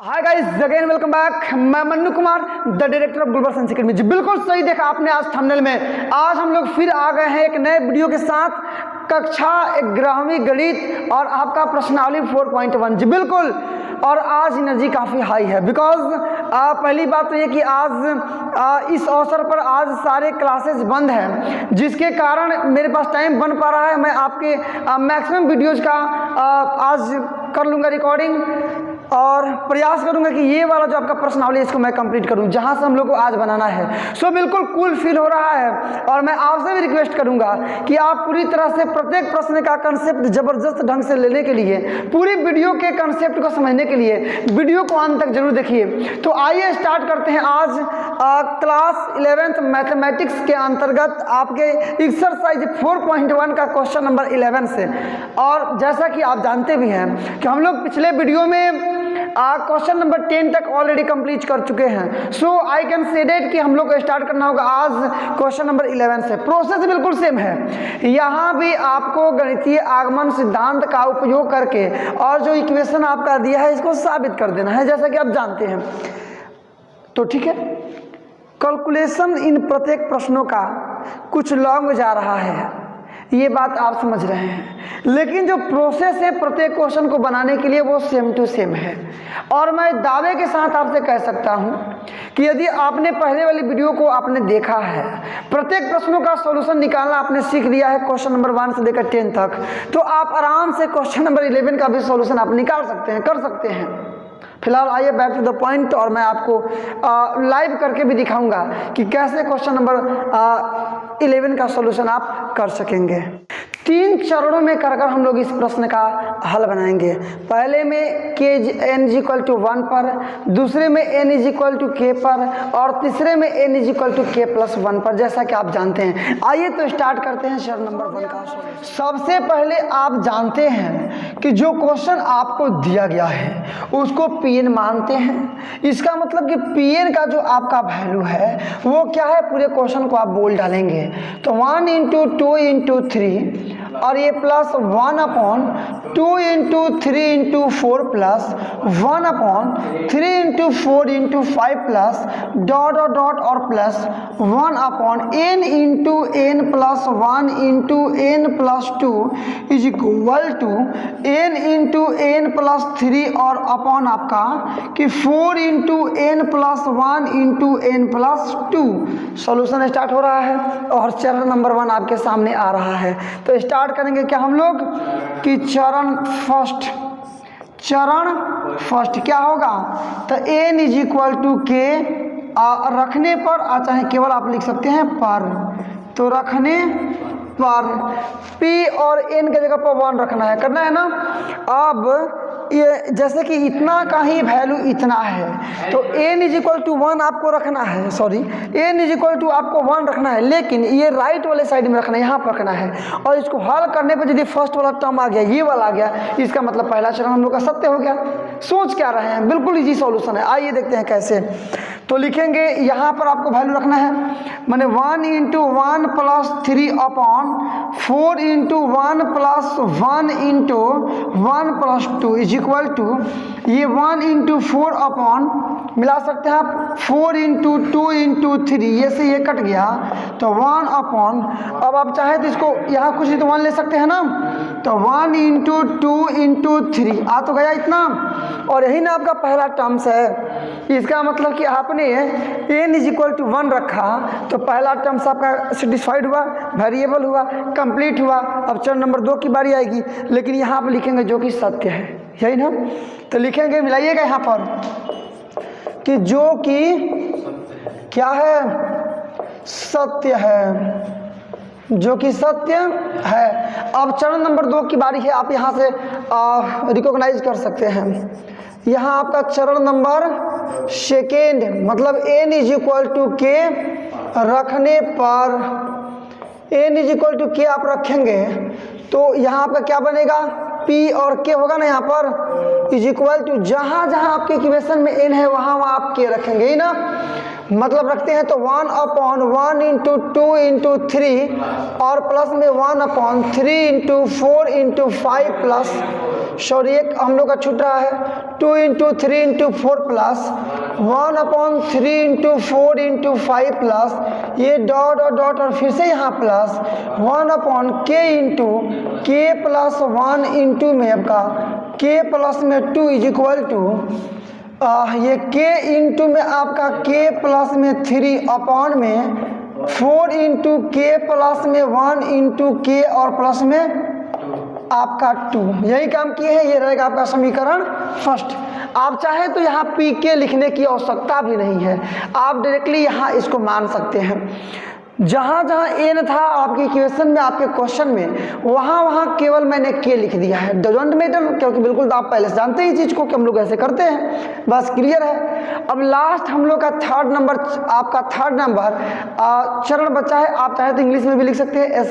हाय guys, again welcome back. मैं Mannu Kumar, the director of Gulbar science academy. जी बिल्कुल सही देखा आपने आज थंबनेल में। आज हम लोग फिर आ गए हैं एक नए वीडियो के साथ, कक्षा 11वीं गणित और आपका प्रश्नावली 4.1। जी बिल्कुल, और आज एनर्जी काफ़ी हाई है बिकॉज पहली बात तो ये कि आज इस अवसर पर आज सारे क्लासेस बंद हैं, जिसके कारण मेरे पास टाइम बन पा रहा है। मैं आपके मैक्सिमम वीडियोज़ का आज कर लूँगा रिकॉर्डिंग और प्रयास करूंगा कि ये वाला जो आपका प्रश्नावली इसको मैं कंप्लीट करूं जहां से हम लोग को आज बनाना है। सो बिल्कुल कूल फील हो रहा है और मैं आपसे भी रिक्वेस्ट करूंगा कि आप पूरी तरह से प्रत्येक प्रश्न का कंसेप्ट ज़बरदस्त ढंग से लेने के लिए, पूरी वीडियो के कंसेप्ट को समझने के लिए वीडियो को अंत तक जरूर देखिए। तो आइए स्टार्ट करते हैं आज क्लास 11th मैथमेटिक्स के अंतर्गत आपके एक्सरसाइज 4.1 का क्वेश्चन नंबर 11 से। और जैसा कि आप जानते भी हैं कि हम लोग पिछले वीडियो में क्वेश्चन नंबर 10 तक ऑलरेडी कंप्लीट कर चुके हैं। सो आई कैन से डेट कि हम लोग को स्टार्ट करना होगा आज क्वेश्चन नंबर 11 से। प्रोसेस बिल्कुल सेम है। यहाँ भी आपको गणितीय आगमन सिद्धांत का उपयोग करके और जो इक्वेशन आपका दिया है इसको साबित कर देना है, जैसा कि आप जानते हैं। तो ठीक है, कैलकुलेशन इन प्रत्येक प्रश्नों का कुछ लॉन्ग जा रहा है, ये बात आप समझ रहे हैं, लेकिन जो प्रोसेस है प्रत्येक क्वेश्चन को बनाने के लिए वो सेम टू सेम है। और मैं दावे के साथ आपसे कह सकता हूं कि यदि आपने पहले वाली वीडियो को आपने देखा है, प्रत्येक प्रश्नों का सॉल्यूशन निकालना आपने सीख लिया है क्वेश्चन नंबर 1 से लेकर 10 तक, तो आप आराम से क्वेश्चन नंबर 11 का भी सॉल्यूशन आप निकाल सकते हैं, कर सकते हैं। फिलहाल आइए बैक टू द पॉइंट, और मैं आपको लाइव करके भी दिखाऊंगा कि कैसे क्वेश्चन नंबर 11 का सॉल्यूशन आप कर सकेंगे। 3 चरणों में कर हम लोग इस प्रश्न का हल बनाएंगे। पहले में k n = 1 पर, दूसरे में n = k पर, और तीसरे में n = k+1 पर, जैसा कि आप जानते हैं। आइए तो स्टार्ट करते हैं चरण नंबर 1 का सॉल्यूशन। सबसे पहले आप जानते हैं कि जो क्वेश्चन आपको दिया गया है उसको Pn मानते हैं। इसका मतलब कि Pn का जो आपका वैल्यू है वो क्या है, पूरे क्वेश्चन को आप बोल डालेंगे। तो 1 × 2 × 3 और ये plus 1/2 × 3 × 4 plus 1/3 × 4 × 5 plus dot dot dot और plus 1/n × n plus 1 × n plus 2 is equal to n × n plus 3 और अपॉन आपका कि 4 × n plus 1 × n plus 2। Solution start हो रहा है और चरण नंबर 1 आपके सामने आ रहा है। तो स्टार्ट करेंगे क्या हम लोग कि चरण फर्स्ट क्या होगा, तो n = k रखने पर, चाहे केवल आप लिख सकते हैं पर, तो रखने पर p और n के जगह पर 1 रखना है, करना है ना। अब ये जैसे कि इतना का ही वैल्यू इतना है तो n = 1 आपको रखना है, n = आपको 1 रखना है, लेकिन ये राइट वाले साइड में रखना है, यहाँ पर रखना है। और इसको हल करने पर यदि फर्स्ट वाला टर्म आ गया, ये वाला आ गया, इसका मतलब पहला चरण हम लोग का सत्य हो गया। सोच क्या रहे हैं, बिल्कुल इजी सॉल्यूशन है। आइए देखते हैं कैसे। तो लिखेंगे यहाँ पर आपको वैल्यू रखना है, माने 1 × 1 plus 3 upon 4 × 1 plus 1 × 1 plus 2 is equal to ये 1 × 4 अपॉन, मिला सकते हैं आप, 4 × 2 × 3, ये से ये कट गया तो 1 अपॉन, अब आप चाहे तो इसको यहाँ कुछ नहीं तो 1 ले सकते हैं ना, तो 1 × 2 × 3 आ तो गया इतना। और यही ना आपका पहला टर्म्स है। इसका मतलब कि आपने n = 1 रखा तो पहला टर्म्स आपका सेटिस्फाइड हुआ, वेरिएबल हुआ, कंप्लीट हुआ। अब चरण नंबर 2 की बारी आएगी, लेकिन यहाँ पर लिखेंगे जो कि सत्य है, यही ना। तो लिखेंगे, मिलाइएगा यहाँ पर कि जो कि क्या है, सत्य है, जो कि सत्य है। अब चरण नंबर 2 की बारी है, आप यहाँ से रिकॉग्नाइज कर सकते हैं। यहाँ आपका चरण नंबर 2 मतलब n = k रखने पर, n = k आप रखेंगे तो यहाँ आपका क्या बनेगा, p और k होगा ना यहाँ पर, इज इक्वल टू जहाँ जहाँ आपके इक्वेशन में n है वहाँ वहाँ आप k रखेंगे ही ना। मतलब रखते हैं तो 1/1 × 2 × 3 और प्लस में 1/3 × 4 × 5 प्लस सॉरी एक हम लोग का छूट रहा है 2 into 3 into 4 plus 1/3 into 4 into 5 plus ये डॉट और डॉट और फिर से यहाँ plus 1/k into k plus 1 into में आपका k प्लस में 2 इज इक्वल टू ये k इंटू में आपका k प्लस में 3 अपॉन में 4 इंटू k प्लस में 1 इंटू k और प्लस में आपका 2 यही काम किए हैं। ये रहेगा आपका समीकरण फर्स्ट। आप चाहे तो यहाँ पी के लिखने की आवश्यकता भी नहीं है, आप डायरेक्टली यहाँ इसको मान सकते हैं। जहाँ जहाँ एन था आपके इक्वेशन में, आपके क्वेश्चन में, वहाँ वहाँ केवल मैंने के लिख दिया है। डजंट मैटर, क्योंकि बिल्कुल आप पहले से जानते ही चीज़ को कि हम लोग ऐसे करते हैं, बस क्लियर है। अब लास्ट हम लोग का थर्ड नंबर, आपका थर्ड नंबर चरण बचा है। आप चाहे तो इंग्लिश में भी लिख सकते हैं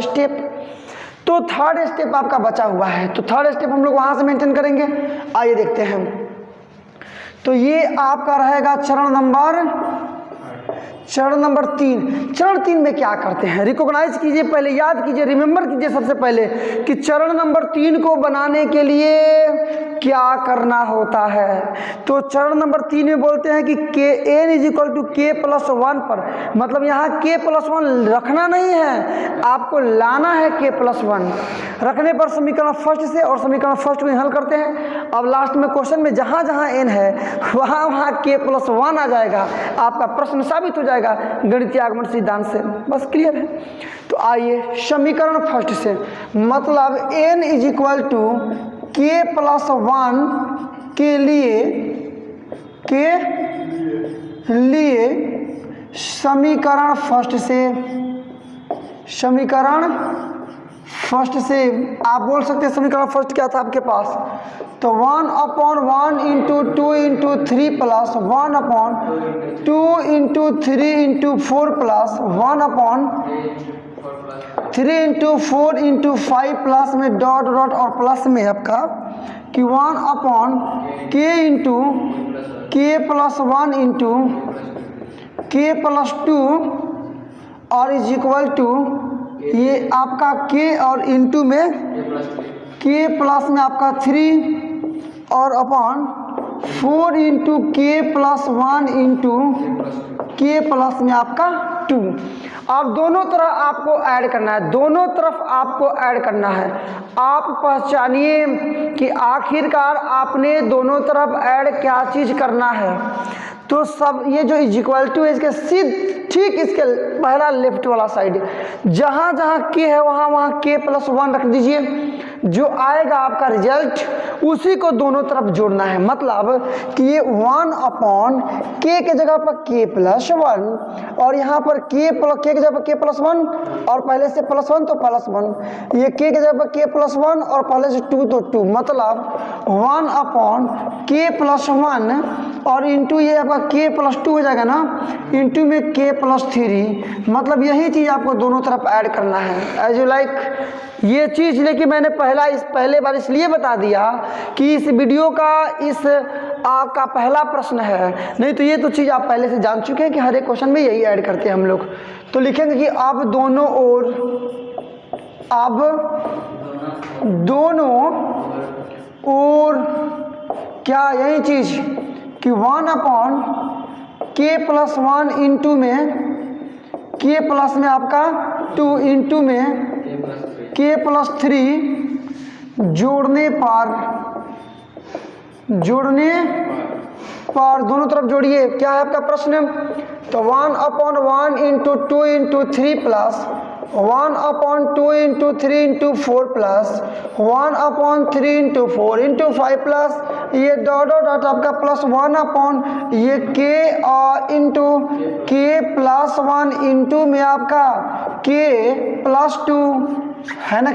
स्टेप। तो थर्ड स्टेप आपका बचा हुआ है, तो थर्ड स्टेप हम लोग वहाँ से मेंटेन करेंगे। आइए देखते हैं। तो ये आपका रहेगा चरण नंबर 3। चरण 3 में क्या करते हैं, रिकॉग्नाइज कीजिए, पहले याद कीजिए, रिमेंबर कीजिए सबसे पहले कि चरण नंबर 3 को बनाने के लिए क्या करना होता है। तो चरण नंबर 3 में बोलते हैं कि n is equal to k plus 1 पर, मतलब यहाँ k प्लस 1 रखना नहीं है, आपको लाना है k प्लस 1। रखने पर समीकरण फर्स्ट से और समीकरण फर्स्ट को हल करते हैं। अब लास्ट में क्वेश्चन में जहाँ जहाँ n है वहाँ वहाँ k प्लस 1 आ जाएगा, आपका प्रश्न साबित हो जाएगा गणितीय आगमन सिद्धांत से। बस क्लियर है। तो आइए समीकरण फर्स्ट से, मतलब n is equal to k plus 1 के लिए समीकरण फर्स्ट से आप बोल सकते हैं समीकरण फर्स्ट क्या था आपके पास। तो 1/1 into 2 into 3 plus 1/2 into 3 into 4 plus 1/3 into 4 into 5 plus में डॉट डॉट और प्लस में आपका कि 1/k into k plus 1 into k plus 2 और इज इक्वल टू ये आपका k और इंटू में k प्लस में आपका 3 और upon 4 into k plus 1 into k plus में आपका 2। अब दोनों तरफ आपको ऐड करना है, दोनों तरफ आपको ऐड करना है। आप पहचानिए कि आखिरकार आपने दोनों तरफ ऐड क्या चीज़ करना है। तो सब ये जो इज इक्वल टू है इसके ठीक इसके पहला लेफ्ट वाला साइड, जहाँ जहाँ के है वहाँ वहाँ k प्लस 1 रख दीजिए। जो आएगा आपका रिजल्ट उसी को दोनों तरफ जोड़ना है, मतलब कि ये 1/k के जगह पर k प्लस 1 और यहाँ पर k के जगह पर k प्लस 1 और पहले से प्लस 1 तो प्लस 1, ये k के जगह पर k प्लस 1 और पहले से 2 तो 2, मतलब 1/k प्लस 1 और इंटू ये आपका k प्लस 2 हो जाएगा ना, इंटू में k प्लस 3, मतलब यही चीज़ आपको दोनों तरफ ऐड करना है एज यू लाइक। ये चीज़ लेकिन मैंने पहले बार इसलिए बता दिया कि इस वीडियो का इस आपका पहला प्रश्न है, नहीं तो ये तो चीज़ आप पहले से जान चुके हैं कि हर एक क्वेश्चन में यही ऐड करते हैं हम लोग। तो लिखेंगे कि अब दोनों ओर क्या यही चीज़ कि 1/k प्लस 1 इंटू में k प्लस में आपका 2 इंटू में k प्लस 3 जोड़ने पर दोनों तरफ जोड़िए। क्या है आपका प्रश्न, तो 1/1 into 2 into 3 plus 1/2 into 3 into 4 plus 1/3 into 4 into 5 plus ये डॉट डॉट आपका प्लस 1 ये k into k plus 1 into में आपका k प्लस 2 है ना।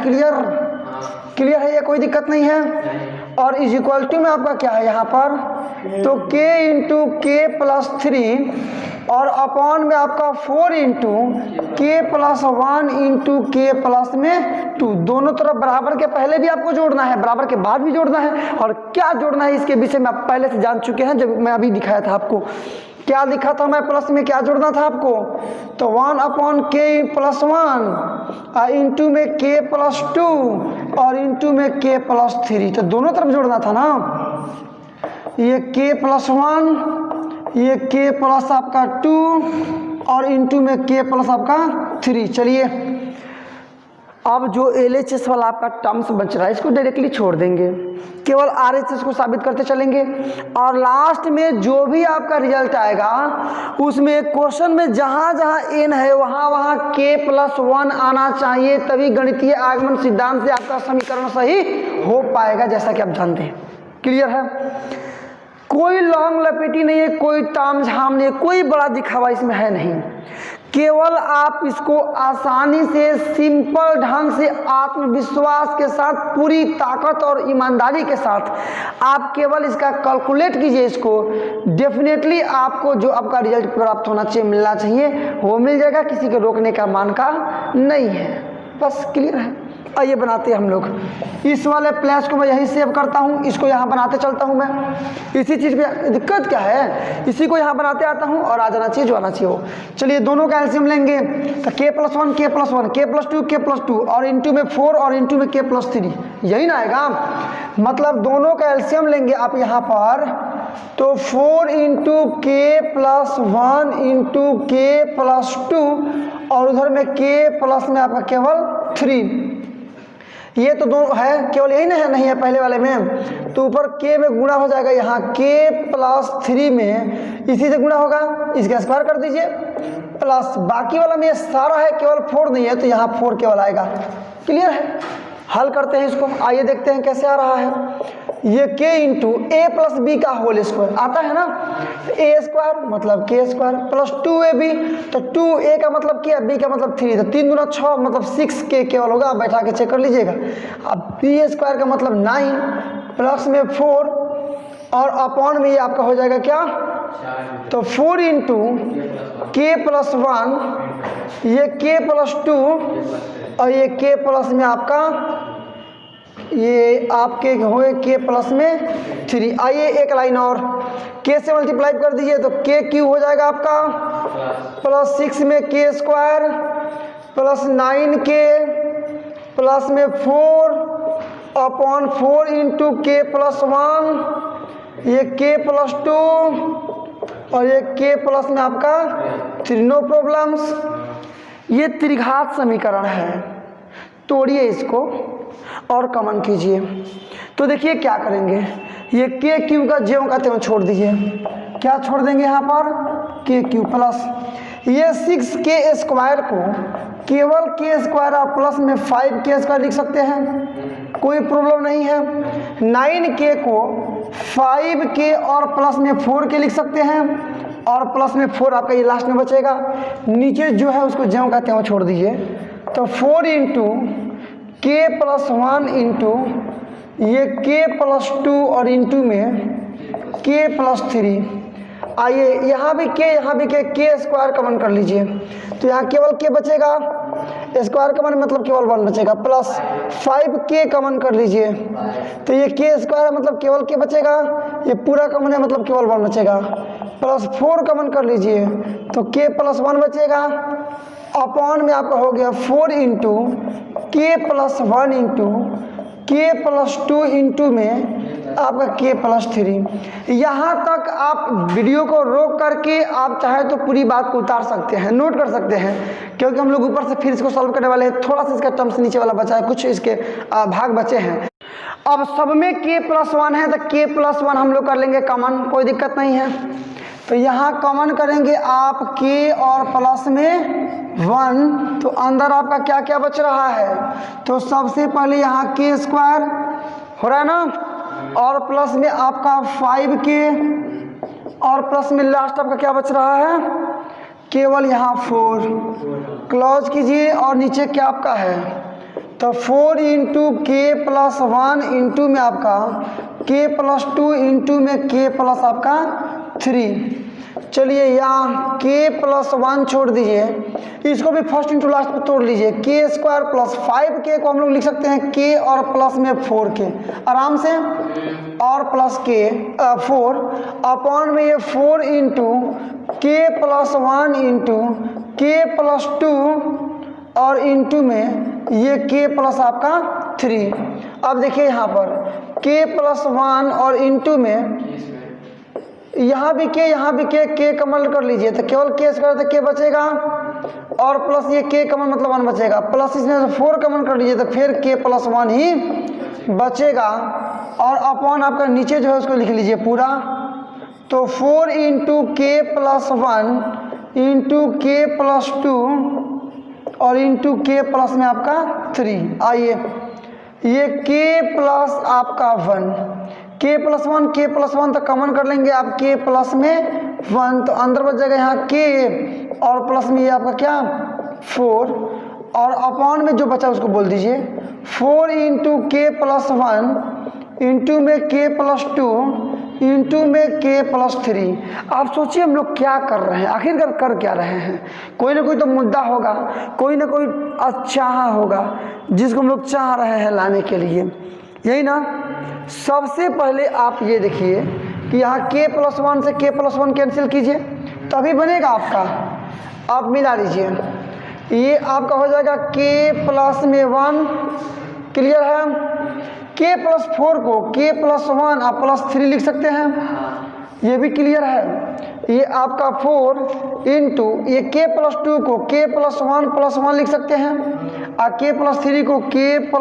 क्लियर है, ये कोई दिक्कत नहीं है। और इज इक्वल टू में आपका क्या है यहाँ पर, तो k इंटू k प्लस 3 और अपॉन में आपका 4 into k plus 1 into k plus में 2। दोनों तरफ बराबर के पहले भी आपको जोड़ना है, बराबर के बाद भी जोड़ना है, और क्या जोड़ना है इसके विषय में आप पहले से जान चुके हैं। जब मैं अभी दिखाया था आपको क्या लिखा था मैं, प्लस में क्या जोड़ना था आपको, तो 1/k प्लस 1 इंटू में k प्लस 2 और इंटू में k प्लस 3, तो दोनों तरफ जोड़ना था ना। ये k प्लस 1, ये k प्लस आपका 2 और इंटू में k प्लस आपका 3। चलिए अब जो LHS वाला आपका टर्म्स बच रहा है इसको डायरेक्टली छोड़ देंगे, केवल RHS को साबित करते चलेंगे और लास्ट में जो भी आपका रिजल्ट आएगा उसमें क्वेश्चन में जहाँ जहाँ n है वहाँ वहाँ k प्लस 1 आना चाहिए, तभी गणितीय आगमन सिद्धांत से आपका समीकरण सही हो पाएगा, जैसा कि आप जानते हैं। क्लियर है? कोई लॉन्ग लपेटी नहीं है, कोई ताम झाम नहीं है, कोई बड़ा दिखावा इसमें है नहीं। केवल आप इसको आसानी से सिंपल ढंग से आत्मविश्वास के साथ पूरी ताकत और ईमानदारी के साथ आप केवल इसका कैलकुलेट कीजिए, इसको डेफिनेटली आपको जो आपका रिजल्ट प्राप्त होना चाहिए, मिलना चाहिए, वो मिल जाएगा। किसी के रोकने का मान का नहीं है। बस क्लियर है? आइए बनाते हैं हम लोग। इस वाले प्लस को मैं यहीं सेव करता हूँ, इसको यहाँ बनाते चलता हूँ मैं। इसी चीज़ पे दिक्कत क्या है, इसी को यहाँ बनाते आता हूँ और आ जाना चाहिए जो आना चाहिए वो। चलिए दोनों का एलसीएम लेंगे तो k plus 1 k plus 1 k plus 2 k plus 2 और इंटू में 4 और इंटू में k प्लस 3, यही ना आएगा। मतलब दोनों का एलसीएम लेंगे आप यहाँ पर तो 4 into k plus 1 into k plus 2 और उधर में k प्लस में आपका केवल 3। ये तो दो है, केवल यही नहीं है पहले वाले में, तो ऊपर k में गुणा हो जाएगा, यहाँ k प्लस 3 में इसी से गुणा होगा, इसका स्क्वायर कर दीजिए प्लस बाकी वाला में ये सारा है, केवल 4 नहीं है तो यहाँ 4 केवल आएगा। क्लियर है? हल करते हैं इसको, आइए देखते हैं कैसे आ रहा है। ये k इंटू ए प्लस बी का होल स्क्वायर आता है ना, तो ए स्क्वायर मतलब k स्क्वायर प्लस 2ab, तो 2a का मतलब क्या, b का मतलब 3, तो 3 दूना 6 मतलब 6k केवल होगा, आप बैठा के चेक कर लीजिएगा। अब b स्क्वायर का मतलब 9 प्लस में 4 और अपॉन में ये आपका हो जाएगा क्या, तो 4 इंटू k प्लस 1, ये k प्लस 2 और ये k प्लस में आपका ये आपके हुए k प्लस में 3। आइए एक लाइन और, k से मल्टीप्लाई कर दीजिए तो k क्यू हो जाएगा आपका प्लस 6 में k square plus 9k plus में 4 अपॉन 4 इंटू k प्लस 1, ये k प्लस 2 और ये k प्लस में आपका 3। No problems. ये त्रिघात समीकरण है, तोड़िए इसको और कॉमन कीजिए। तो देखिए क्या करेंगे, ये k क्यू का ज्यों का त्यों छोड़ दीजिए, क्या छोड़ देंगे यहाँ पर, k क्यू प्लस ये 6k स्क्वायर को केवल k स्क्वायर और प्लस में 5k स्क्वायर लिख सकते हैं, कोई प्रॉब्लम नहीं है। 9k को 5k और प्लस में 4k लिख सकते हैं और प्लस में 4 आपका ये लास्ट में बचेगा, नीचे जो है उसको ज्यों का त्यों छोड़ दीजिए। तो 4 इंटू k प्लस 1 इंटू ये k प्लस 2 और इंटू में k प्लस 3। आइए यहाँ भी k स्क्वायर कॉमन कर लीजिए, तो यहाँ केवल k बचेगा, स्क्वायर कॉमन मतलब केवल 1 बचेगा, प्लस 5k कॉमन कर लीजिए तो ये k स्क्वायर मतलब केवल k बचेगा, ये पूरा कॉमन है मतलब केवल 1 बचेगा, प्लस 4 कॉमन कर लीजिए तो k प्लस 1 बचेगा, अपॉन में आपका हो गया 4 into k plus 1 into k plus 2 into में आपका k प्लस 3। यहाँ तक आप वीडियो को रोक करके आप चाहे तो पूरी बात को उतार सकते हैं, नोट कर सकते हैं, क्योंकि हम लोग ऊपर से फिर इसको सॉल्व करने वाले हैं। थोड़ा सा इसका टर्म्स नीचे वाला बचा है, कुछ इसके भाग बचे हैं। अब सब में k प्लस 1 है तो k प्लस 1 हम लोग कर लेंगे कॉमन, कोई दिक्कत नहीं है। तो यहाँ कॉमन करेंगे आप k और प्लस में 1, तो अंदर आपका क्या क्या बच रहा है, तो सबसे पहले यहाँ k स्क्वायर हो रहा है ना, और प्लस में आपका 5k और प्लस में लास्ट आपका क्या बच रहा है, केवल यहाँ 4 क्लोज कीजिए और नीचे क्या आपका है, तो 4 इंटू k प्लस 1 इंटू में आपका k प्लस 2 इंटू में k प्लस आपका 3। चलिए यहाँ k प्लस 1 छोड़ दीजिए, इसको भी फर्स्ट इंटू लास्ट में तोड़ लीजिए, k स्क्वायर प्लस 5k को हम लोग लिख सकते हैं k और प्लस में 4k आराम से, और प्लस k 4 अपॉन में ये 4 into k plus 1 into k plus 2 और इंटू में ये k प्लस आपका 3। अब देखिए यहाँ पर k + 1 और इंटू में यहाँ भी k कमल कर लीजिए तो केवल k स्क्वायर तो k बचेगा और प्लस ये k कमल मतलब 1 बचेगा, प्लस इसमें से 4 कमल कर लीजिए तो फिर k + 1 ही बचेगा और अपॉन आपका नीचे जो है उसको लिख लीजिए पूरा। तो 4 × k + 1 इंटू k + 2 और इंटू k प्लस में आपका 3। आइए ये k प्लस आपका 1, k + 1 तो कॉमन कर लेंगे आप, k प्लस में 1 तो अंदर बच जाएगा यहाँ k और प्लस में ये आपका क्या 4 और अपॉन में जो बचा उसको बोल दीजिए 4 × k + 1 इंटू में k + 2 इंटू में k + 3। आप सोचिए हम लोग क्या कर रहे हैं, आखिरकार कर क्या रहे हैं। कोई ना कोई तो मुद्दा होगा, कोई ना कोई अच्छा होगा जिसको हम लोग चाह रहे हैं लाने के लिए, यही ना। सबसे पहले आप ये देखिए कि यहाँ k + 1 से k + 1 कैंसिल कीजिए तभी बनेगा आपका। आप मिला लीजिए, ये आपका हो जाएगा k प्लस में 1, क्लियर है। k + 4 को k + 1 आप +3 लिख सकते हैं, ये भी क्लियर है। ये आपका 4 इंटू ये k + 2 को k + 1 + 1 लिख सकते हैं और k + 3 को k +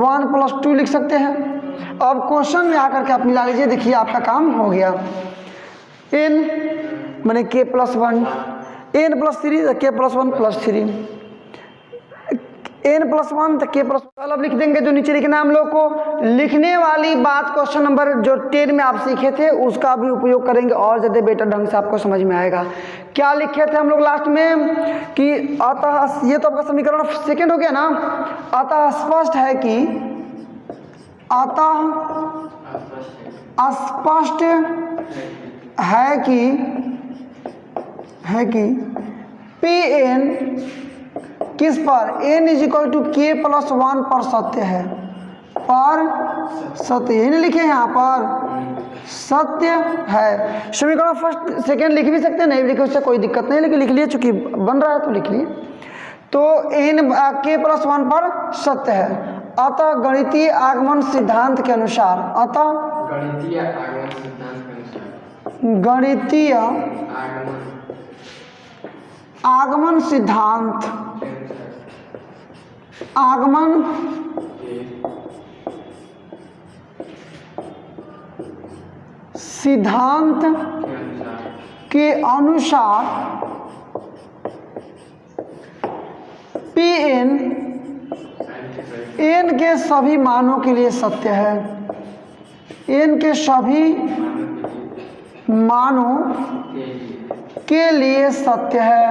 1 + 2 लिख सकते हैं। अब क्वेश्चन में आकर के आप मिला लीजिए, देखिए आपका काम हो गया। n माने k + 1, n + 3 तो k + 1 + 3, n + 1 तो k + 1। अब लिख देंगे जो नीचे लिखना है हम लोग को। लिखने वाली बात क्वेश्चन नंबर जो 10 में आप सीखे थे उसका भी उपयोग करेंगे और ज़्यादा बेटर ढंग से आपको समझ में आएगा। क्या लिखे थे हम लोग लास्ट में कि अतः, ये तो आपका समीकरण सेकेंड हो गया ना। अतः स्पष्ट है कि, अतः स्पष्ट है कि Pn किस पर n = k + 1 पर सत्य है, पर सत्य, यही नहीं लिखे यहाँ पर सत्य है। समीकरण फर्स्ट सेकेंड लिख भी सकते हैं, नहीं लिखे उससे कोई दिक्कत नहीं, लेकिन लिख लिए चूंकि बन रहा है तो लिख लिए। तो n k + 1 पर सत्य है। अतः गणितीय आगमन सिद्धांत के अनुसार, अतः गणितीय आगमन सिद्धांत, आगमन सिद्धांत के अनुसार Pn n के सभी मानों के लिए सत्य है, n के सभी मानों के लिए सत्य है,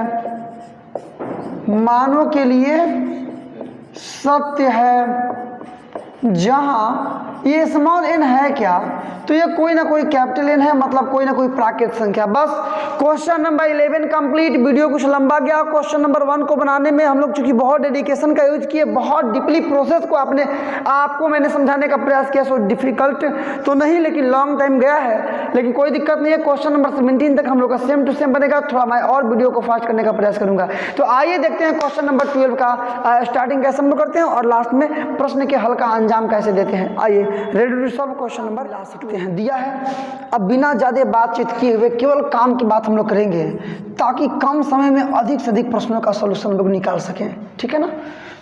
मानों के लिए सत्य है। जहां ये स्मॉल n है क्या, तो ये कोई ना कोई कैपिटल n है, मतलब कोई ना कोई प्राकृत संख्या। बस क्वेश्चन नंबर 11 कंप्लीट। वीडियो कुछ लंबा गया। क्वेश्चन नंबर 1 को बनाने में हम लोग चूंकि बहुत डेडिकेशन का यूज किए, बहुत डीपली प्रोसेस को आपको मैंने समझाने का प्रयास किया। सो डिफिकल्ट तो नहीं, लेकिन लॉन्ग टाइम गया है, लेकिन कोई दिक्कत नहीं है। क्वेश्चन नंबर 17 तक हम लोग का सेम टू सेम बनेगा। थोड़ा मैं और वीडियो को फास्ट करने का प्रयास करूंगा। तो आइए देखते हैं क्वेश्चन नंबर 12 का स्टार्टिंग कैसे हम लोग करते हैं और लास्ट में प्रश्न के हल का अंजाम कैसे देते हैं। आइए ready to solve question number ला सकते हैं, दिया है। अब बिना ज़्यादा बातचीत किए हुए केवल काम की बात हम लोग करेंगे ताकि कम समय में अधिक से अधिक प्रश्नों का सॉल्यूशन लोग निकाल सकें, ठीक है ना।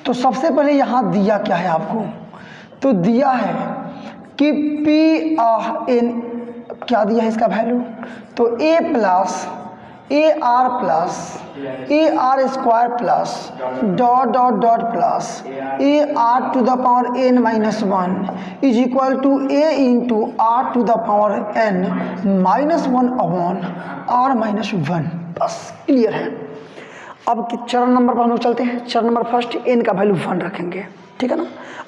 तो सबसे पहले यहाँ दिया क्या है आपको, तो दिया है कि Pn क्या दिया है इसका वैल्यू, तो AR plus dot dot dot plus AR⁴n - 1 is equal to A × R⁴n - 1/R - 1। बस क्लियर है। अब चरण नंबर पर हम लोग चलते हैं। चरण नंबर फर्स्ट, n का वैल्यू 1 रखेंगे, ठीक है ना।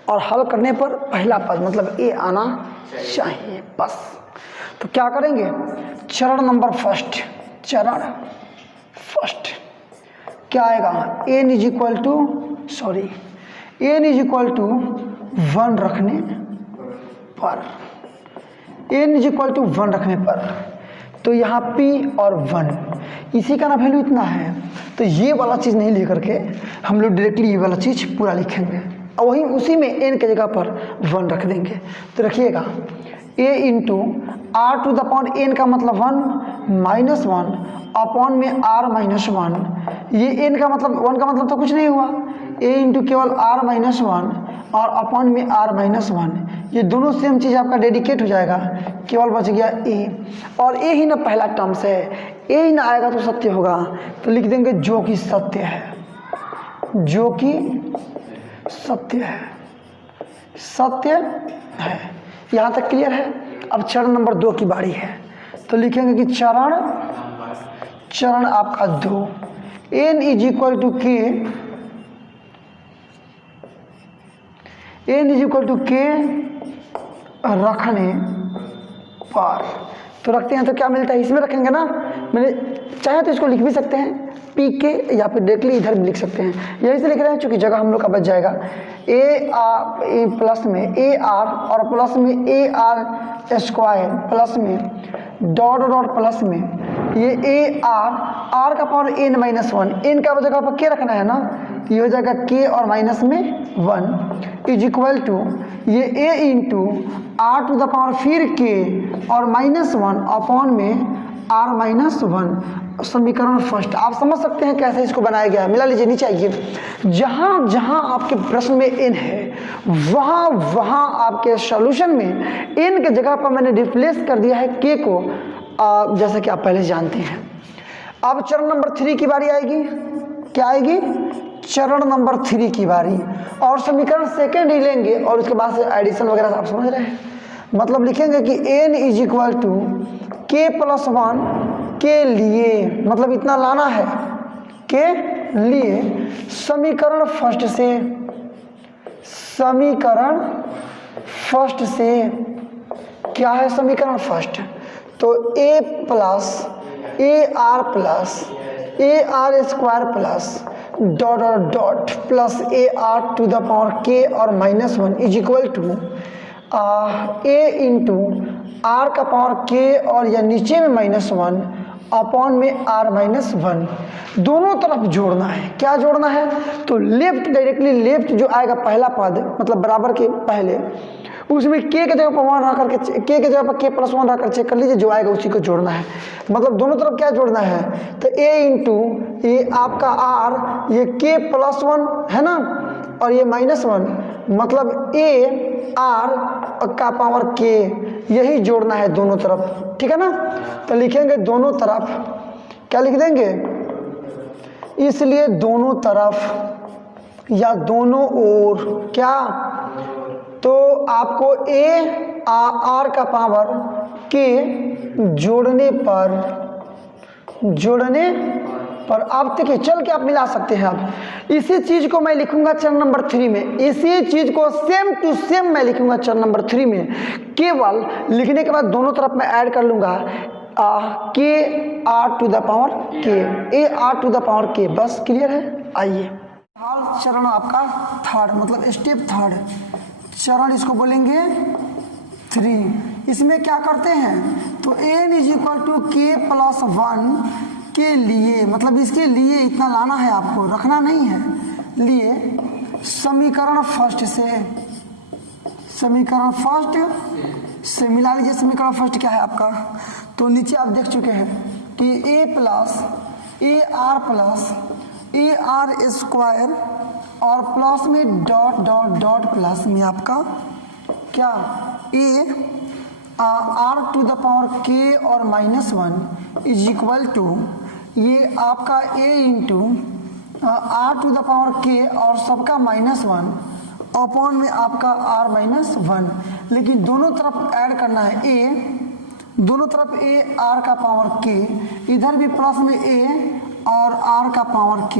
और हल करने पर पहला पद मतलब a आना चाहिए, बस। तो क्या करेंगे, चरण नंबर फर्स्ट, चरण फर्स्ट क्या आएगा, n = 1 रखने पर, n = 1 रखने पर, तो यहाँ p और 1 इसी का ना वैल्यू इतना है। तो ये वाला चीज़ नहीं लेकर के हम लोग डायरेक्टली ये वाला चीज़ पूरा लिखेंगे, और वहीं उसी में n के जगह पर 1 रख देंगे। तो रखिएगा a into R to the power n का मतलब 1 - 1 अपॉन में r - 1। ये n का मतलब 1 का मतलब तो कुछ नहीं हुआ, a इंटू केवल r - 1 और अपॉन में r - 1। ये दोनों सेम चीज़ आपका डेडिकेट हो जाएगा, केवल बच गया a। और a ही ना पहला टर्म्स है, a ही ना आएगा तो सत्य होगा। तो लिख देंगे जो कि सत्य है, जो कि सत्य है, सत्य है। यहाँ तक क्लियर है। अब चरण नंबर 2 की बारी है। तो लिखेंगे कि चरण आपका 2 n = k रखने पर। तो रखते हैं तो क्या मिलता है, इसमें रखेंगे ना। मैंने चाहे तो इसको लिख भी सकते हैं पी के, या फिर डायरेक्टली इधर भी लिख सकते हैं। यही से लिख रहे हैं क्योंकि जगह हम लोग का बच जाएगा। ए प्लस में ए आर और प्लस में ए आर स्क्वायर प्लस में डॉट डॉट प्लस में ये ए आर का पावर n - 1, n का जगह पर के रखना है ना, ये हो जाएगा k और माइनस में 1 इज इक्वल टू ये a into R to the power फिर k और -1 अपॉन में r - 1। समीकरण फर्स्ट आप समझ सकते हैं कैसे इसको बनाया गया है। मिला लीजिए नीचे आइए। जहाँ जहाँ आपके प्रश्न में n है वहाँ वहाँ आपके सॉल्यूशन में n के जगह पर मैंने रिप्लेस कर दिया है k को, जैसा कि आप पहले जानते हैं। अब चरण नंबर 3 की बारी आएगी। क्या आएगी? चरण नंबर 3 की बारी। और समीकरण सेकेंड ही लेंगे और उसके बाद से एडिशन वगैरह आप समझ रहे हैं। मतलब लिखेंगे कि n = k + 1 के लिए, मतलब इतना लाना है के लिए समीकरण फर्स्ट से क्या है समीकरण फर्स्ट, तो a plus AR square plus dot dot dot plus AR to the power k और -1 is equal to a into R का पावर k और या नीचे में -1 अपॉन में r - 1। दोनों तरफ जोड़ना है। क्या जोड़ना है? तो लेफ्ट, डायरेक्टली लेफ्ट जो आएगा पहला पद, मतलब बराबर के पहले, उसमें k के जगह पर 1 रख करके k के जगह पर k + 1 रख कर चेक कर लीजिए, जो आएगा उसी को जोड़ना है। मतलब दोनों तरफ क्या जोड़ना है, तो a इंटू ये आपका r, ये k + 1 है ना, और ये -1, मतलब a r का पावर k, यही जोड़ना है दोनों तरफ। ठीक है ना। तो लिखेंगे दोनों तरफ, क्या लिख देंगे, इसलिए दोनों तरफ या दोनों ओर क्या, तो आपको आर का पावर के जोड़ने पर आप देखिए चल के आप मिला सकते हैं। आप इसी चीज को मैं लिखूंगा चरण नंबर 3 में, इसी चीज को सेम टू सेम मैं लिखूंगा चरण नंबर 3 में। केवल लिखने के बाद दोनों तरफ मैं ऐड कर लूंगा के आर टू द पावर के, A R to the power के। बस क्लियर है। आइए चरण आपका थर्ड, मतलब स्टेप थर्ड चरण, इसको बोलेंगे 3। इसमें क्या करते हैं, तो n = k + 1 के लिए, मतलब इसके लिए इतना लाना है, आपको रखना नहीं है, लिए समीकरण फर्स्ट से मिला लीजिए। समीकरण फर्स्ट क्या है आपका, तो नीचे आप देख चुके हैं कि a + AR स्क्वायर और प्लस में डॉट डॉट डॉट प्लस में आपका क्या R to the power k और -1 इज इक्वल टू ये आपका a into R to the power k और सबका -1 अपॉन में आपका r - 1। लेकिन दोनों तरफ ऐड करना है a, दोनों तरफ a r का पावर k, इधर भी प्लस में a और r का पावर k।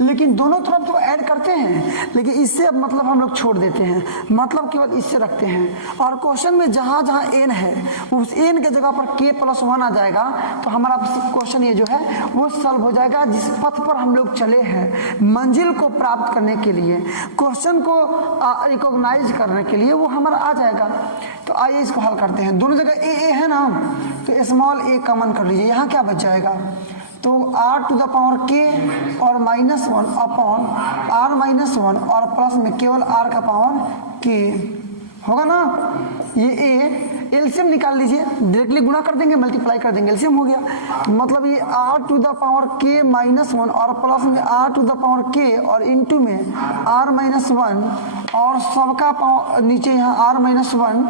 लेकिन दोनों तरफ तो ऐड करते हैं, लेकिन इससे अब मतलब हम लोग छोड़ देते हैं, मतलब केवल इससे रखते हैं। और क्वेश्चन में जहाँ जहाँ n है उस n के जगह पर k + 1 आ जाएगा, तो हमारा क्वेश्चन ये जो है वो सॉल्व हो जाएगा। जिस पथ पर हम लोग चले हैं मंजिल को प्राप्त करने के लिए, क्वेश्चन को रिकॉग्नाइज करने के लिए, वो हमारा आ जाएगा। तो आइए इसको हल करते हैं। दोनों जगह a है ना, तो स्मॉल a कॉमन कर लीजिए। यहाँ क्या बच जाएगा, तो r to the power k और -1 अपॉन r-1 और प्लस में केवल r का पावर k होगा ना। ये a एलसीएम निकाल लीजिए, डायरेक्टली गुणा कर देंगे, मल्टीप्लाई कर देंगे, एलसीएम हो गया। मतलब ये r to the power k -1 और प्लस में r to the power k और इनटू में r-1 और सबका पावर नीचे यहाँ r-1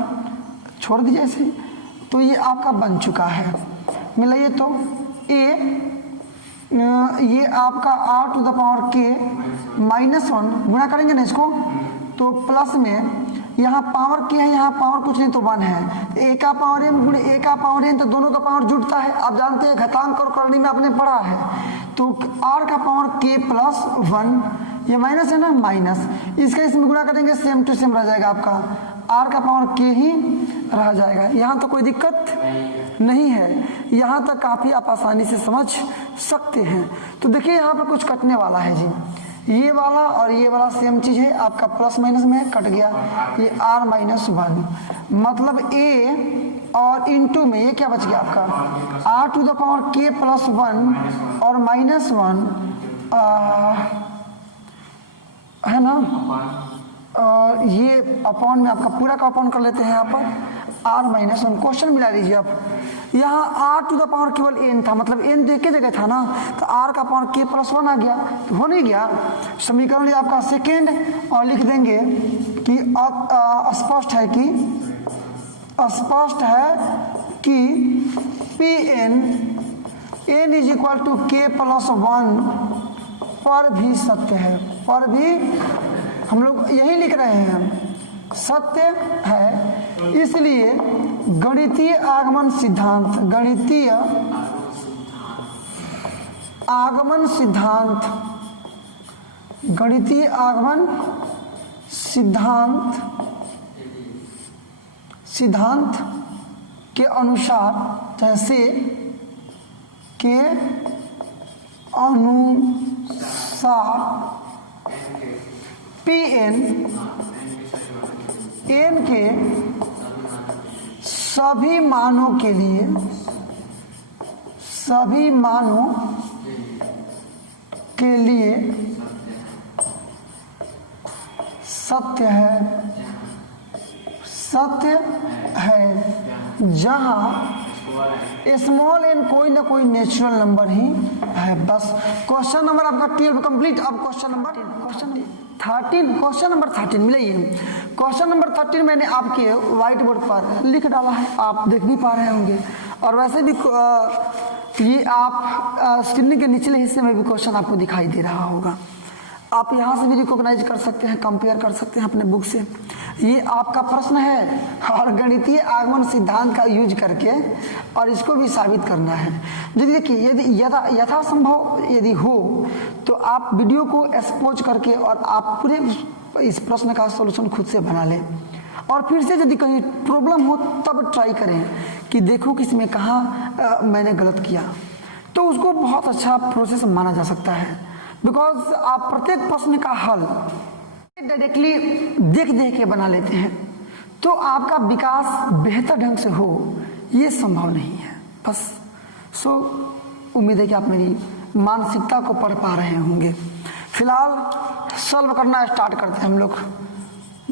छोड़ दीजिए ऐसे। तो ये आपका बन चुका है। मिलाइए तो ये आपका r to the power k -1 गुणा करेंगे ना इसको, तो प्लस में यहाँ पावर k है, यहाँ पावर कुछ नहीं तो 1 है। a का पावर n गुणे a का पावर n, तो दोनों का पावर जुड़ता है। आप जानते हैं घातांक और करणी में आपने पढ़ा है। तो r का पावर k प्लस 1, ये माइनस है ना, माइनस, इसका इसमें गुणा करेंगे सेम टू सेम रह जाएगा आपका r का पावर k ही रह जाएगा। यहाँ तो कोई दिक्कत नहीं है, यहाँ तक काफ़ी आप आसानी से समझ सकते हैं। तो देखिए यहाँ पर कुछ कटने वाला है जी, ये वाला और ये वाला सेम चीज़ है, आपका प्लस माइनस में कट गया, ये r-1 मतलब a और इनटू में ये क्या बच गया आपका r to the power k plus 1 और -1 है ना। और ये अपॉन में आपका पूरा का अपॉन कर लेते हैं यहाँ पर r-1। क्वेश्चन मिला लीजिए आप, यहाँ r टू द पावर केवल n था, मतलब n तो एक ही जगह था ना, तो r का पावर k प्लस 1 आ गया, तो हो नहीं गया। समीकरण आपका सेकेंड और लिख देंगे कि स्पष्ट कि Pn n is equal to k plus 1 पर भी सत्य है। पर भी हम लोग यही लिख रहे हैं, सत्य है। इसलिए गणितीय आगमन सिद्धांत के अनुसार Pn n के सभी मानों के लिए सत्य है जहां स्मॉल n कोई ना कोई नेचुरल नंबर ही है। बस क्वेश्चन नंबर आपका 12 कंप्लीट। अब क्वेश्चन नंबर 13 मिलाइए। क्वेश्चन नंबर 13 मैंने आपके व्हाइट बोर्ड पर लिख डाला है, आप देख भी पा रहे होंगे। और वैसे भी ये आप स्क्रीन के निचले हिस्से में भी क्वेश्चन आपको दिखाई दे रहा होगा। आप यहाँ से भी रिकॉग्नाइज कर सकते हैं, कंपेयर कर सकते हैं अपने बुक से। ये आपका प्रश्न है और गणितीय आगमन सिद्धांत का यूज करके और इसको भी साबित करना है। यदि देखिए, यदि यथासंभव यदि हो तो आप वीडियो को एक्सपोज करके और आप पूरे इस प्रश्न का सॉल्यूशन खुद से बना लें। और फिर से यदि कहीं प्रॉब्लम हो तब ट्राई करें कि देखो कि इसमें कहाँ मैंने गलत किया, तो उसको बहुत अच्छा प्रोसेस माना जा सकता है। बिकॉज आप प्रत्येक प्रश्न का हल डायरेक्टली देख के बना लेते हैं तो आपका विकास बेहतर ढंग से हो ये संभव नहीं है। बस उम्मीद है कि आप मेरी मानसिकता को पढ़ पा रहे होंगे। फिलहाल सॉल्व करना स्टार्ट करते हैं हम लोग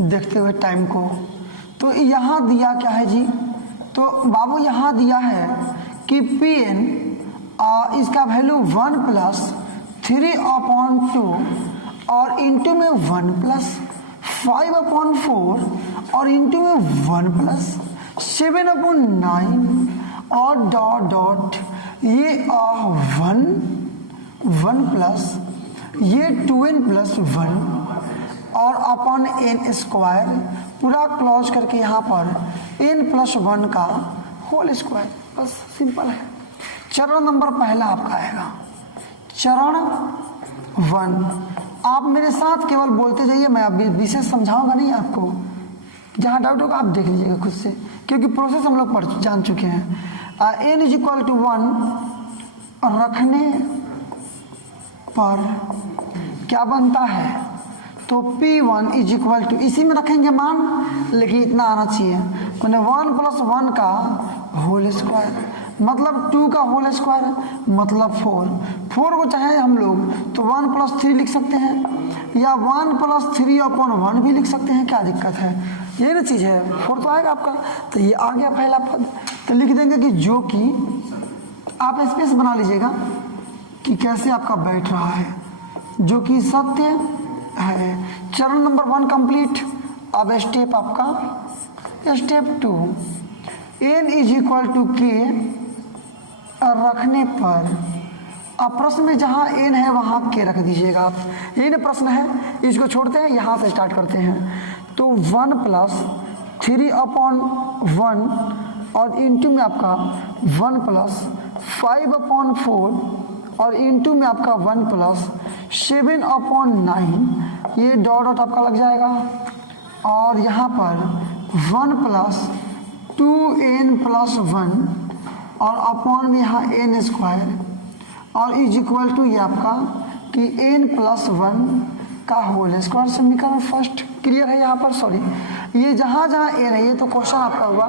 देखते हुए टाइम को। तो यहाँ दिया क्या है जी, तो बाबू यहाँ दिया है कि Pn इसका वैल्यू 1 + 3/2 और इंटू में 1 + 5/4 और इंटू में 1 + 7/9 और डॉट ये 1 प्लस ये 2n + 1 और अपॉन n² पूरा क्लोज करके यहाँ पर n + 1 का होल स्क्वायर। बस सिंपल है। चरण नंबर पहला आपका आएगा चरण 1। आप मेरे साथ केवल बोलते जाइए, मैं अभी विशेष समझाऊंगा नहीं आपको। जहाँ डाउट होगा आप देख लीजिएगा खुद से, क्योंकि प्रोसेस हम लोग जान चुके हैं। n = 1 रखने पर क्या बनता है, तो P1 = इसी में रखेंगे मान, लेकिन इतना आना चाहिए मैंने 1 + 1 का होल स्क्वायर। मतलब 2 का होल स्क्वायर मतलब 4 को चाहे हम लोग तो 1+3 लिख सकते हैं या 1+3/1 भी लिख सकते हैं, क्या दिक्कत है, ये ना चीज़ है। 4 तो आएगा आपका, तो ये आ गया पहला पद। तो लिख देंगे कि जो कि आप स्पेस बना लीजिएगा कि कैसे आपका बैठ रहा है, जो कि सत्य है। चरण नंबर 1 कंप्लीट। अब स्टेप आपका स्टेप 2, n = k रखने पर, अब प्रश्न में जहाँ n है वहाँ k रख दीजिएगा आप, यही ना प्रश्न है। इसको छोड़ते हैं, यहाँ से स्टार्ट करते हैं। तो 1+3/1 और इंटू में आपका 1+5/4 और इंटू में आपका 1+7/9, ये डॉट डॉट आपका लग जाएगा। और यहाँ पर 1+2n+1 और अपॉन में यहाँ n² और = ये आपका कि n+1 का होल स्क्वायर। समीकरण फर्स्ट क्लियर है यहाँ पर। सॉरी, ये जहाँ जहाँ n है, ये तो क्वेश्चन आपका हुआ,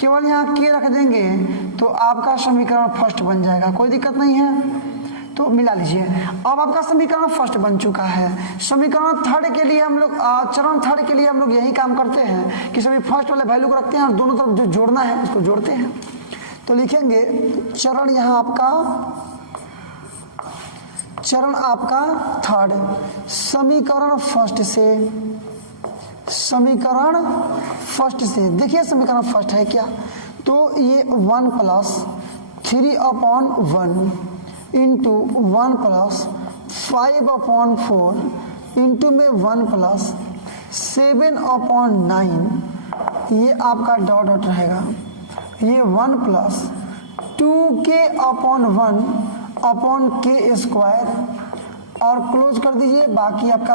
केवल यहाँ k रख देंगे तो आपका समीकरण फर्स्ट बन जाएगा, कोई दिक्कत नहीं है। तो मिला लीजिए। अब आपका समीकरण फर्स्ट बन चुका है। समीकरण थर्ड के लिए हम लोग चरण थर्ड के लिए हम लोग यही काम करते हैं कि सभी फर्स्ट वाले वैल्यू को रखते हैं और दोनों तरफ जो जोड़ना है उसको जोड़ते हैं। तो लिखेंगे चरण यहाँ आपका, चरण आपका थर्ड, समीकरण फर्स्ट से देखिए समीकरण फर्स्ट है क्या, तो ये 1+3/1 इंटू 1+5/4 इंटू में 1+7/9, ये आपका डॉट डॉट रहेगा। ये 1+2k/1/k² और क्लोज कर दीजिए। बाकी आपका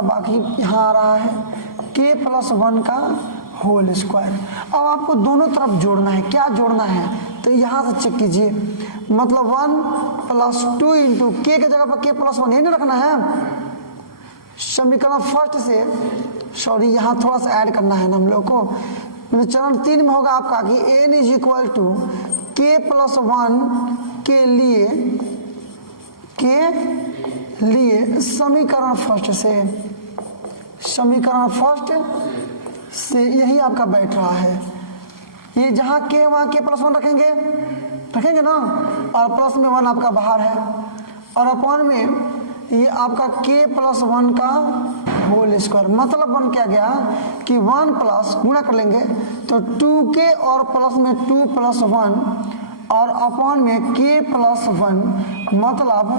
यहाँ आ रहा है k+1 का होल स्क्वायर। अब आपको दोनों तरफ जोड़ना है, क्या जोड़ना है तो यहाँ से चेक कीजिए, मतलब 1+2 इंटू k के जगह पर k+1 यही नहीं रखना है। समीकरण फर्स्ट से, सॉरी यहाँ थोड़ा सा ऐड करना है ना हम लोग को। चरण 3 में होगा आपका कि n = k+1 के लिए समीकरण फर्स्ट से यही आपका बैठ रहा है। ये जहाँ k वहाँ k+1 रखेंगे ना, और प्लस में 1 आपका बाहर है और अपॉन में ये आपका k+1 का होल स्क्वायर। मतलब बन क्या गया कि 1+ गुणा कर लेंगे तो 2k और प्लस में 2+1 और अपॉन में k+1, मतलब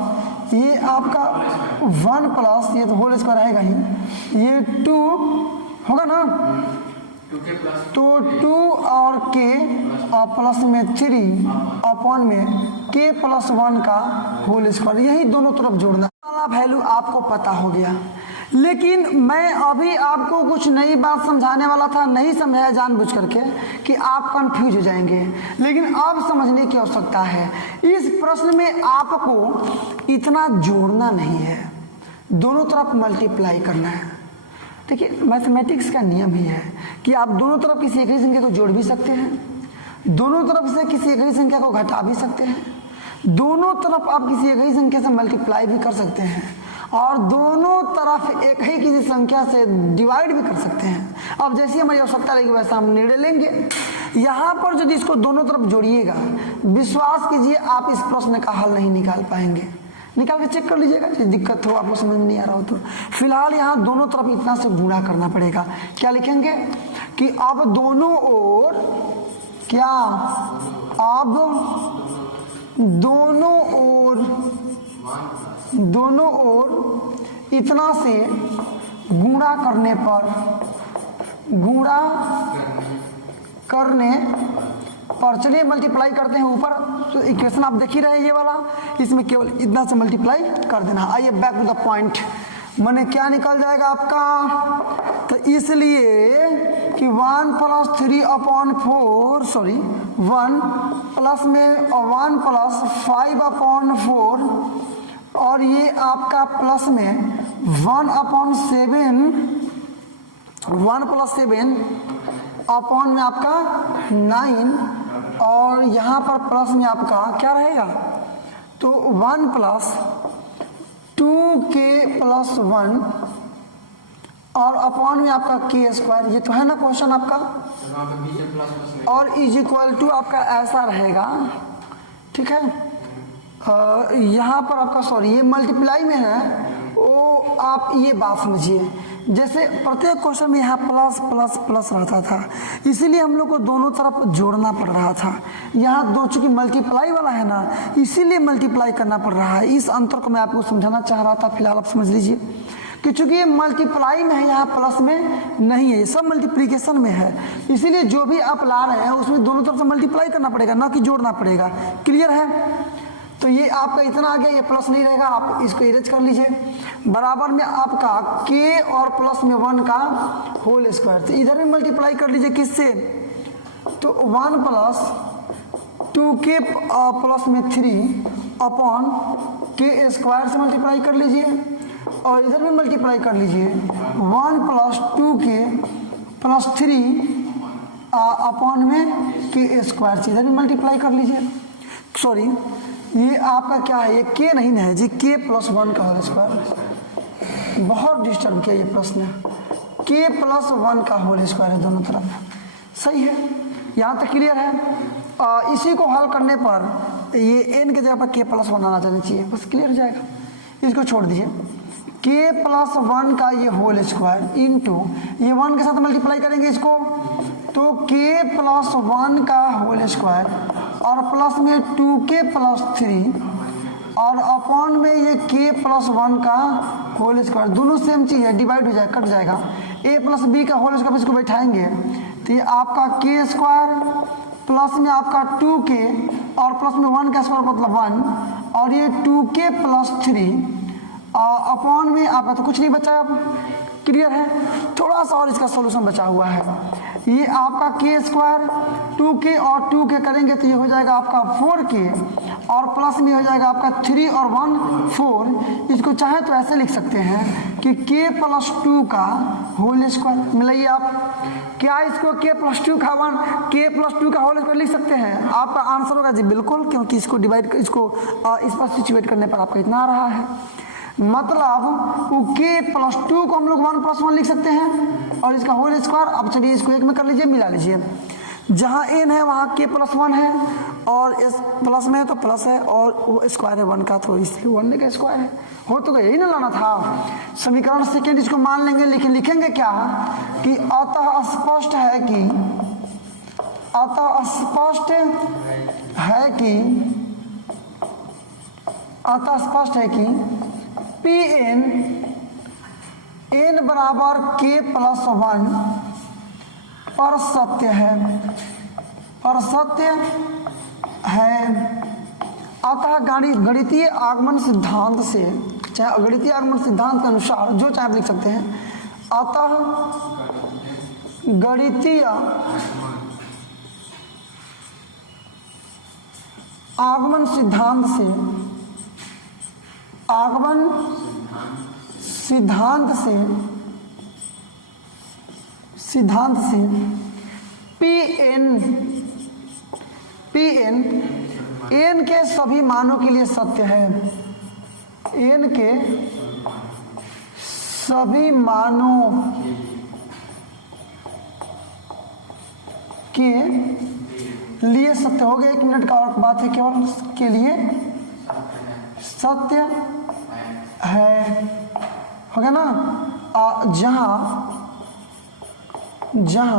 ये आपका 1+ ये तो होल स्क्वायर रहेगा ही, ये 2 होगा ना, तो 2 और k और प्लस में 3 अपॉन में k+1 का होल स्क्वायर, यही दोनों तरफ जोड़ना वाला वैल्यू आपको पता हो गया। लेकिन मैं अभी आपको कुछ नई बात समझाने वाला था, नहीं समझाया जानबूझ करके कि आप कंफ्यूज हो जाएंगे, लेकिन अब समझने की आवश्यकता है। इस प्रश्न में आपको इतना जोड़ना नहीं है, दोनों तरफ मल्टीप्लाई करना है। देखिए मैथमेटिक्स का नियम ही है कि आप दोनों तरफ किसी एक ही संख्या को जोड़ भी सकते हैं, दोनों तरफ से किसी एक ही संख्या को घटा भी सकते हैं, दोनों तरफ आप किसी एक ही संख्या से मल्टीप्लाई भी कर सकते हैं और दोनों तरफ एक ही किसी संख्या से डिवाइड भी कर सकते हैं। अब जैसी हमारी आवश्यकता रहेगी वैसा हम निर्णय लेंगे। यहाँ पर यदि इसको दोनों तरफ जोड़िएगा, विश्वास कीजिए आप इस प्रश्न का हल नहीं निकाल पाएंगे। निकाल के चेक कर लीजिएगा, यदि दिक्कत हो आपको समझ में नहीं आ रहा हो तो। फिलहाल यहाँ दोनों तरफ इतना से गुणा करना पड़ेगा। क्या लिखेंगे कि अब दोनों ओर, क्या अब दोनों ओर इतना से गुणा करने पर चलिए मल्टीप्लाई करते हैं ऊपर। तो इक्वेशन आप देख ही रहे ये वाला, इसमें केवल इतना से मल्टीप्लाई कर देना। आइए बैक टू द पॉइंट, माने क्या निकल जाएगा आपका, तो इसलिए कि 1+3/4 सॉरी 1 प्लस में 1+5/4 और ये आपका प्लस में 1+7 अपॉन में आपका 9 और यहाँ पर प्लस में आपका क्या रहेगा, तो 1 + 2k + 1 और अपॉन में आपका k², ये तो है ना क्वेश्चन आपका, और = आपका ऐसा रहेगा, ठीक है। यहाँ पर आपका सॉरी ये मल्टीप्लाई में है, वो आप ये बात समझिए, जैसे प्रत्येक क्वेश्चन में यहाँ प्लस प्लस प्लस रहता था, इसीलिए हम लोग को दोनों तरफ जोड़ना पड़ रहा था। यहाँ दो चूंकि मल्टीप्लाई वाला है ना, इसीलिए मल्टीप्लाई करना पड़ रहा है। इस अंतर को मैं आपको समझाना चाह रहा था, फिलहाल आप समझ लीजिए कि चूंकि ये मल्टीप्लाई में है, यहाँ प्लस में नहीं है, ये सब मल्टीप्लिकेशन में है, इसीलिए जो भी आप ला रहे हैं उसमें दोनों तरफ से मल्टीप्लाई करना पड़ेगा, ना कि जोड़ना पड़ेगा। क्लियर है? तो ये आपका इतना आ गया, ये प्लस नहीं रहेगा, आप इसको इरेज कर लीजिए। बराबर में आपका k और प्लस में 1 का होल स्क्वायर, तो इधर भी मल्टीप्लाई कर लीजिए किससे, तो 1 + 2k प्लस में 3 अपॉन k² से मल्टीप्लाई कर लीजिए, और इधर भी मल्टीप्लाई कर लीजिए 1 + 2k + 3 अपॉन में k² से इधर भी मल्टीप्लाई कर लीजिए। सॉरी, ये आपका क्या है, ये k नहीं है जी, k + 1 का होल स्क्वायर। बहुत डिस्टर्ब किया ये प्रश्न, k + 1 का होल स्क्वायर है दोनों तरफ, सही है। यहाँ तक क्लियर है? इसी को हल करने पर ये n के जगह पर k + 1 आना चाहिए, बस क्लियर हो जाएगा। इसको छोड़ दीजिए, k + 1 का ये होल स्क्वायर इंटू ये 1 के साथ मल्टीप्लाई करेंगे इसको, तो k + 1 का होल स्क्वायर और प्लस में 2k + 3 और अपॉन में ये k + 1 का होल स्क्वायर, दोनों सेम चीज़ है, डिवाइड हो जाएगा, कट जाएगा। a + b का होल स्क्वायर इसको बैठाएंगे तो ये आपका k² प्लस में आपका 2k और प्लस में 1 का स्क्वायर मतलब 1 और ये 2k + 3 अपॉन में आपका तो कुछ नहीं बचा अब। क्लियर है? थोड़ा सा और इसका सॉल्यूशन बचा हुआ है। ये आपका k² 2k और 2k करेंगे तो ये हो जाएगा आपका 4k और प्लस में हो जाएगा आपका 3 और 1 4। इसको चाहे तो ऐसे लिख सकते हैं कि k + 2 का होल स्क्वायर। मिलाइए आप, क्या इसको k + 2 का 1 k + 2 का होल स्क्वायर लिख सकते हैं? आपका आंसर होगा जी बिल्कुल, क्योंकि इसको डिवाइड इसको इस पर सिचुएट करने पर आपका इतना आ रहा है। मतलब k + 2 को हम लोग 1 + 1 लिख सकते हैं और इसका होल स्क्वायर। अब चलिए इसको एक में कर लीजिए, मिला लीजिए। जहाँ n है वहाँ k + 1 है और s प्लस में है तो प्लस है और वो स्क्वायर है 1 का, तो इसलिए 1 का स्क्वायर है। हो तो यही ना लाना था। समीकरण सेकेंड इसको मान लेंगे, लेकिन लिखेंगे क्या कि अतः स्पष्ट है कि Pn n बराबर k + 1 पर सत्य है। अतः गणितीय आगमन सिद्धांत से, चाहे अगणितीय आगमन सिद्धांत के अनुसार जो चाहे लिख सकते हैं, अतः गणितीय आगमन सिद्धांत से Pn n के सभी मानों के लिए सत्य है। n के सभी मानों के लिए सत्य हो गया। 1 मिनट का और बात है, केवल के लिए सत्य है, हो गया ना। जहां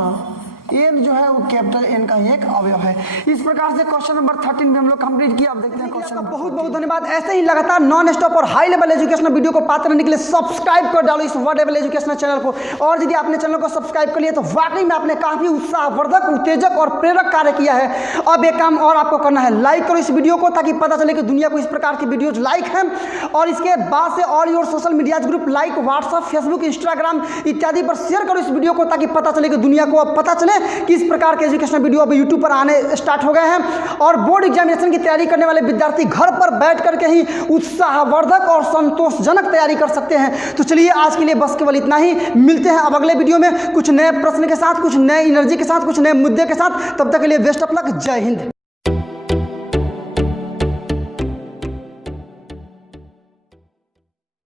n जो है वो कैपिटल N का एक अवयव है। इस प्रकार से क्वेश्चन नंबर 13 में हम लोग कंप्लीट किया। अब देखते हैं क्वेश्चन। बहुत बहुत धन्यवाद। ऐसे ही लगातार नॉन स्टॉप और हाई लेवल एजुकेशनल वीडियो को पाते रहने के लिए सब्सक्राइब कर डालो इस वर्ड लेवल एजुकेशनल चैनल को। और यदि आपने चैनल को सब्सक्राइब कर लिया तो वाकई में आपने काफी उत्साहवर्धक, उत्तेजक और प्रेरक कार्य किया है। अब एक काम और आपको करना है, लाइक करो इस वीडियो को ताकि पता चले कि दुनिया को इस प्रकार की वीडियोज लाइक है। और इसके बाद से all your social media group like WhatsApp, Facebook, Instagram इत्यादि पर शेयर करो इस वीडियो को ताकि पता चले कि दुनिया को अब पता चले हैं कि इस प्रकार के एजुकेशनल वीडियो अभी यूट्यूब पर आने स्टार्ट हो गए हैं और बोर्ड एग्जामिनेशन की तैयारी करने वाले विद्यार्थी घर पर बैठ करके ही उत्साहवर्धक और संतोषजनक तैयारी कर सकते हैं। तो चलिए आज के लिए बस केवल इतना ही, मिलते हैं अब अगले वीडियो में कुछ नए प्रश्न के साथ, कुछ नए एनर्जी के साथ, कुछ नए मुद्दे के साथ। तब तक के लिए बेस्ट ऑफ लक, जय हिंद।